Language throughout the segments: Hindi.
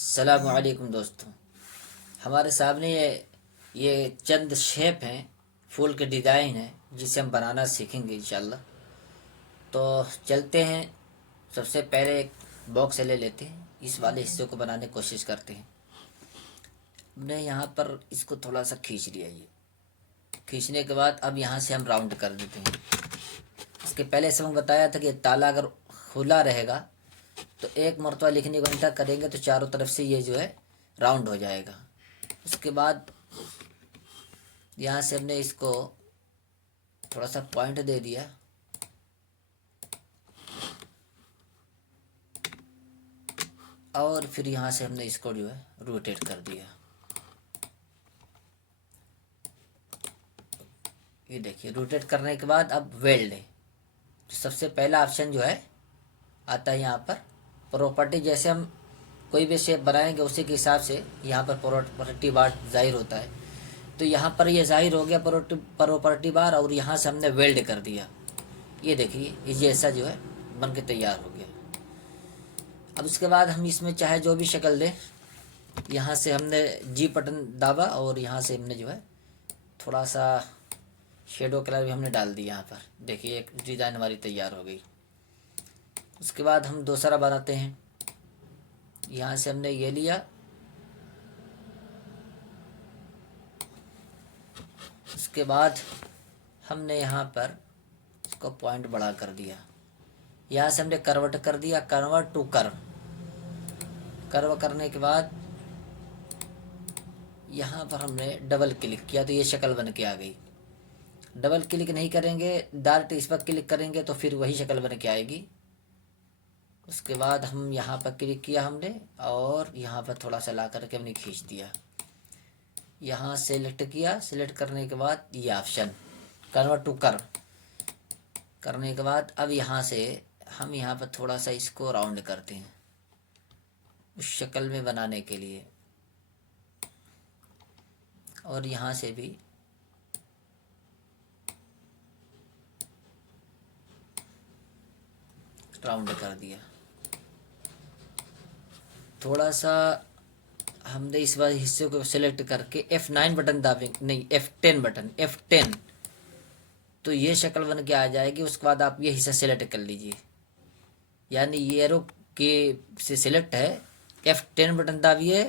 अस्सलामुअलैकुम दोस्तों। हमारे सामने ये चंद शेप हैं, फूल के डिज़ाइन हैं जिसे हम बनाना सीखेंगे इंशाल्लाह। तो चलते हैं। सबसे पहले एक बॉक्स ले लेते हैं, इस वाले हिस्से को बनाने की कोशिश करते हैं। हमने यहाँ पर इसको थोड़ा सा खींच लिया। ये खींचने के बाद अब यहाँ से हम राउंड कर देते हैं। इसके पहले से हम बताया था कि ताला अगर खुला रहेगा तो एक मरतबा लिखने को एंटर करेंगे तो चारों तरफ से ये जो है राउंड हो जाएगा। उसके बाद यहाँ से हमने इसको थोड़ा सा पॉइंट दे दिया और फिर यहाँ से हमने इसको जो है रोटेट कर दिया। ये देखिए, रोटेट करने के बाद अब वेल्ड है। तो सबसे पहला ऑप्शन जो है आता है यहाँ पर प्रॉपर्टी। जैसे हम कोई भी शेप बनाएंगे उसी के हिसाब से यहाँ पर प्रॉपर्टी बार जाहिर होता है। तो यहाँ पर ये जाहिर हो गया प्रॉपर्टी बार, और यहाँ से हमने वेल्ड कर दिया। ये देखिए, ये जैसा जो है बन के तैयार हो गया। अब उसके बाद हम इसमें चाहे जो भी शक्ल दें। यहाँ से हमने जी बटन दाबा और यहाँ से हमने जो है थोड़ा सा शेडो कलर भी हमने डाल दिया। यहाँ पर देखिए एक डिज़ाइन हमारी तैयार हो गई। उसके बाद हम दूसरा बनाते हैं। यहाँ से हमने ये लिया, उसके बाद हमने यहाँ पर इसको पॉइंट बड़ा कर दिया। यहाँ से हमने कन्वर्ट कर दिया, कन्वर्ट टू कर्व। कर्व करने के बाद यहाँ पर हमने डबल क्लिक किया तो ये शक्ल बन के आ गई। डबल क्लिक नहीं करेंगे, डायरेक्ट इस पर क्लिक करेंगे तो फिर वही शक्ल बन के आएगी। उसके बाद हम यहाँ पर क्लिक किया हमने और यहाँ पर थोड़ा सा ला करके हमने खींच दिया। यहाँ सेलेक्ट किया, सेलेक्ट करने के बाद ये ऑप्शन कन्वर्ट टू कर्व करने के बाद अब यहाँ से हम यहाँ पर थोड़ा सा इसको राउंड करते हैं उस शक्ल में बनाने के लिए। और यहाँ से भी राउंड कर दिया। थोड़ा सा हमने इस बार हिस्से को सिलेक्ट करके F9 बटन दाबेंगे, नहीं F10 बटन, F10 तो ये शक्ल बन के आ जाएगी। उसके बाद आप ये हिस्सा सिलेक्ट कर लीजिए, यानी ये एरो के से सिलेक्ट है। F10 बटन दाबिए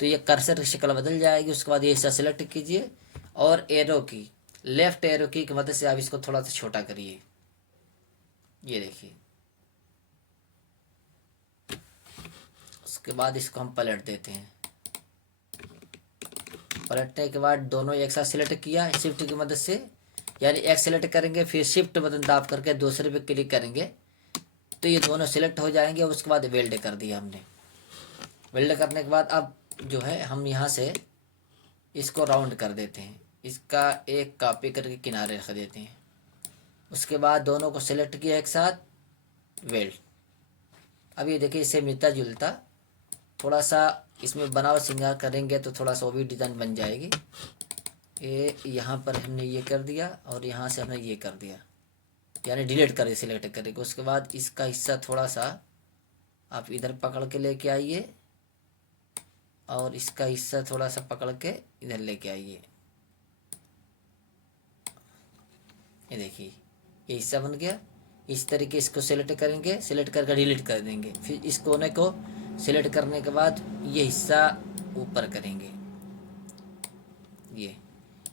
तो ये कर्सर की शक्ल बदल जाएगी। उसके बाद ये हिस्सा सिलेक्ट कीजिए और एरो की लेफ्ट एरो की मदद से आप इसको थोड़ा सा छोटा करिए। ये देखिए, उसके बाद इसको हम पलट देते हैं। पलटने के बाद दोनों एक साथ सिलेक्ट किया शिफ्ट की मदद से, यानी एक सिलेक्ट करेंगे फिर शिफ्ट बटन दाब करके दूसरे पे क्लिक करेंगे तो ये दोनों सिलेक्ट हो जाएंगे। उसके बाद वेल्ड कर दिया हमने। वेल्ड करने के बाद अब जो है हम यहाँ से इसको राउंड कर देते हैं। इसका एक कॉपी करके किनारे रख देते हैं। उसके बाद दोनों को सिलेक्ट किया एक साथ, वेल्ड। अब ये देखिए इससे मिलता जुलता थोड़ा सा इसमें बनाव श्रृंगार करेंगे तो थोड़ा सा वो भी डिज़ाइन बन जाएगी। ये यहाँ पर हमने ये कर दिया और यहाँ से हमने ये कर दिया, यानी डिलीट कर सिलेक्ट करेंगे। उसके बाद इसका हिस्सा थोड़ा सा आप इधर पकड़ के लेके आइए और इसका हिस्सा थोड़ा सा पकड़ के इधर लेके आइए। ये देखिए ये हिस्सा बन गया। इस तरीके इसको सिलेक्ट करेंगे, सिलेक्ट करके डिलीट कर देंगे। फिर इस कोने को सिलेक्ट करने के बाद ये हिस्सा ऊपर करेंगे। ये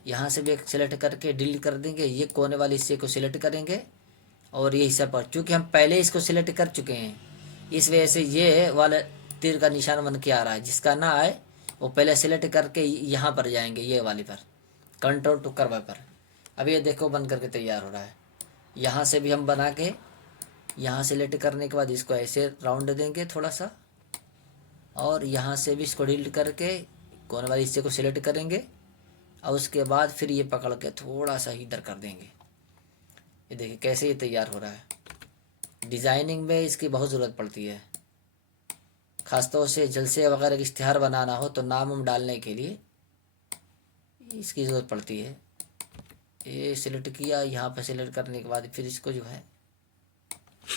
यहाँ से भी एक सिलेक्ट करके डिलीट कर देंगे। ये कोने वाले हिस्से को सिलेक्ट करेंगे और ये हिस्सा पर, चूँकि हम पहले इसको सिलेक्ट कर चुके हैं इस वजह से ये वाला तीर का निशान बन के आ रहा है। जिसका ना आए वो पहले सिलेक्ट करके यहाँ पर जाएंगे, ये वाली पर कंट्रोल टू कर्व पर। अब ये देखो बन करके तैयार हो रहा है। यहाँ से भी हम बना के यहाँ सिलेक्ट करने के बाद इसको ऐसे राउंड देंगे थोड़ा सा, और यहाँ से भी इसको डिलीट करके कोने वाले हिस्से को सिलेक्ट करेंगे और उसके बाद फिर ये पकड़ के थोड़ा सा इधर कर देंगे। ये देखिए कैसे ये तैयार हो रहा है। डिज़ाइनिंग में इसकी बहुत ज़रूरत पड़ती है, ख़ासतौर से जलसे वगैरह की इश्तिहार बनाना हो तो नाम हम डालने के लिए इसकी ज़रूरत पड़ती है। ये सिलेक्ट किया, यहाँ पर सिलेक्ट करने के बाद फिर इसको जो है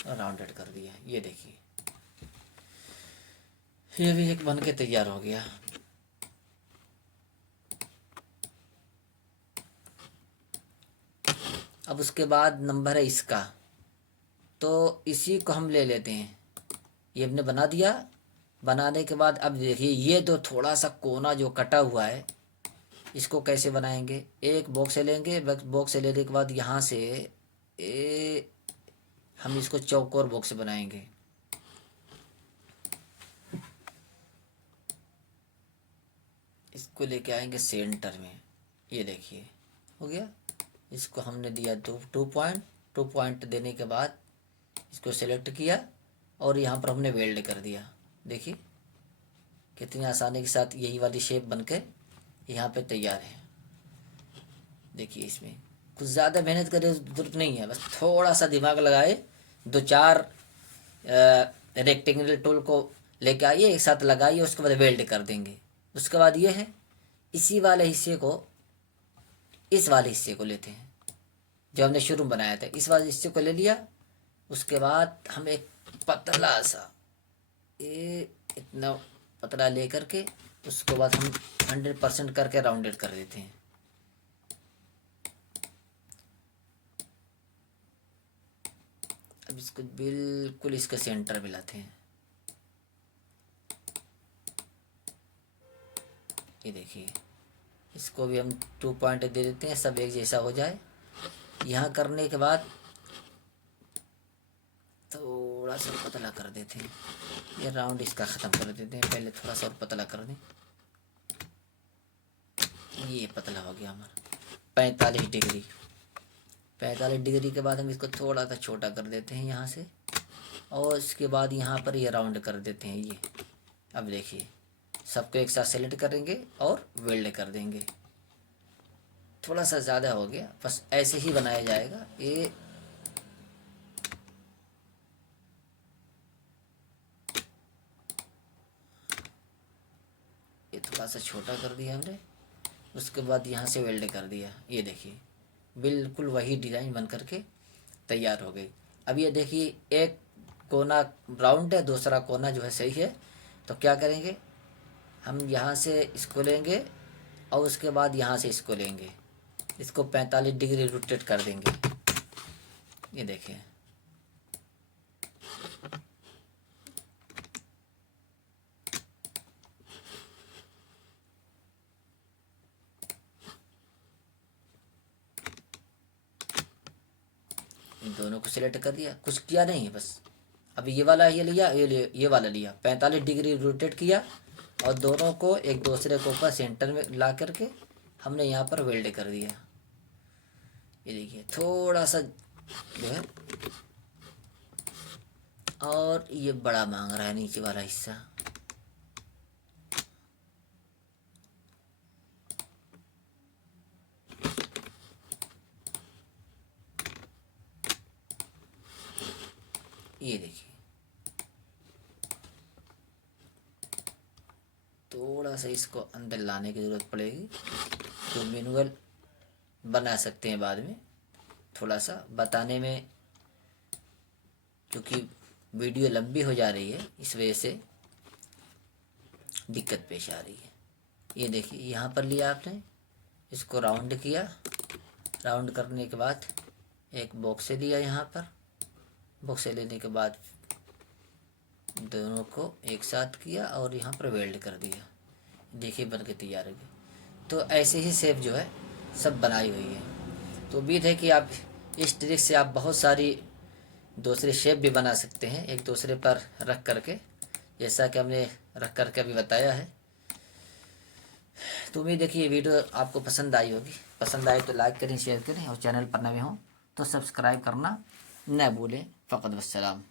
राउंडेड कर दिया। ये देखिए ये भी एक बन के तैयार हो गया। अब उसके बाद नंबर है इसका, तो इसी को हम ले लेते हैं। ये हमने बना दिया। बनाने के बाद अब देखिए ये तो थोड़ा सा कोना जो कटा हुआ है, इसको कैसे बनाएंगे। एक बॉक्स लेंगे, बॉक्स लेने के बाद यहाँ से हम इसको चौकोर बॉक्स बनाएंगे। इसको लेके आएंगे सेंटर में। ये देखिए हो गया। इसको हमने दिया 2 पॉइंट देने के बाद इसको सेलेक्ट किया और यहाँ पर हमने वेल्ड कर दिया। देखिए कितनी आसानी के साथ यही वाली शेप बनकर यहाँ पे तैयार है। देखिए इसमें कुछ ज़्यादा मेहनत करने की जरूरत नहीं है, बस थोड़ा सा दिमाग लगाए, 2-4 रेक्टेंगल टूल को लेके आइए, एक साथ लगाइए, उसके बाद वेल्ड कर देंगे। उसके बाद ये है, इसी वाले हिस्से को, इस वाले हिस्से को लेते हैं जो हमने शुरू में बनाया था। इस वाले हिस्से को ले लिया। उसके बाद हम एक पतला सा इतना पतला ले करके उसके बाद हम 100% करके राउंडेड कर देते हैं। अब इसको बिल्कुल इसके सेंटर में लाते हैं। ये देखिए इसको भी हम 2 पॉइंट दे देते हैं, सब एक जैसा हो जाए। यहाँ करने के बाद थोड़ा सा पतला कर देते हैं। ये राउंड इसका ख़त्म कर देते हैं, पहले थोड़ा सा और पतला कर दें। ये पतला हो गया हमारा 45 डिग्री। 45 डिग्री के बाद हम इसको थोड़ा सा छोटा कर देते हैं यहाँ से, और इसके बाद यहाँ पर ये राउंड कर देते हैं ये। अब देखिए सबको एक साथ सेलेक्ट करेंगे और वेल्ड कर देंगे। थोड़ा सा ज़्यादा हो गया, बस ऐसे ही बनाया जाएगा। ये थोड़ा सा छोटा कर दिया हमने। उसके बाद यहाँ से वेल्ड कर दिया। ये देखिए बिल्कुल वही डिज़ाइन बन करके तैयार हो गई। अब ये देखिए एक कोना राउंड है, दूसरा कोना जो है सही है। तो क्या करेंगे, हम यहाँ से इसको लेंगे और उसके बाद यहाँ से इसको लेंगे, इसको 45 डिग्री रोटेट कर देंगे। ये देखिए इन दोनों को सिलेक्ट कर दिया, कुछ किया नहीं है बस। अभी ये वाला ये लिया, ये वाला लिया, 45 डिग्री रोटेट किया और दोनों को एक दूसरे को ऊपर सेंटर में ला करके हमने यहाँ पर वेल्ड कर दिया। ये देखिए थोड़ा सा जो है, और ये बड़ा मांग रहा है नीचे वाला हिस्सा। ये देखिए थोड़ा सा इसको अंदर लाने की ज़रूरत पड़ेगी, तो मैनुअल बना सकते हैं बाद में। थोड़ा सा बताने में क्योंकि वीडियो लंबी हो जा रही है, इस वजह से दिक्कत पेश आ रही है। ये देखिए यहाँ पर लिया आपने, इसको राउंड किया, राउंड करने के बाद एक बॉक्स लिया, यहाँ पर बॉक्स लेने के बाद दोनों को एक साथ किया और यहाँ पर वेल्ड कर दिया। देखिए बन के तैयार हो गया। तो ऐसे ही शेप जो है सब बनाई हुई है। तो उम्मीद है कि आप इस ट्रिक से आप बहुत सारी दूसरे शेप भी बना सकते हैं एक दूसरे पर रख करके, जैसा कि हमने रख करके अभी बताया है। तो उम्मीद है कि ये वीडियो आपको पसंद आई होगी। पसंद आए तो लाइक करें, शेयर करें, और चैनल पर नए हों तो सब्सक्राइब करना न भूलें। फ़कत वस्सलाम।